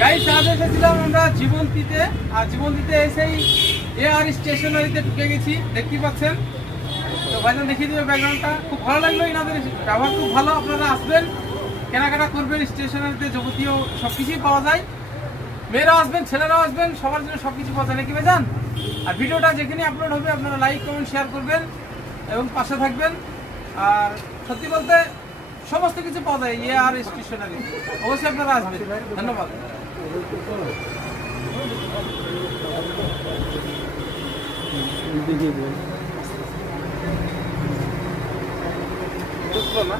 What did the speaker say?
Guys আজ এসেছিলাম আমরা জীবন্তীতে, আর জীবন্তীতে এসেই এআর স্টেশনারিতে ঢুকে গেছি, দেখতে পাচ্ছেন। তো ভাইজান দেখিয়ে দিবে ব্যাকগ্রাউন্ডটা, খুব ভালো লাগলো। এনাদের ব্যবহার খুব ভালো, আপনারা আসবেন, কেনাকাটা করবেন। স্টেশনারিতে যাবতীয় সবকিছুই পাওয়া যায়, মেয়েরাও আসবেন, ছেলেরাও আসবেন, সবার জন্য সবকিছু পাওয়া যায়, নাকি ভাইজান? আর ভিডিওটা যেখানে আপলোড হবে আপনারা লাইক কমেন্ট শেয়ার করবেন এবং পাশে থাকবেন। আর সত্যি বলতে সমস্ত কিছু পাওয়া যায় এআর স্টেশনারি, অবশ্যই আপনারা আসবেন। ধন্যবাদ। না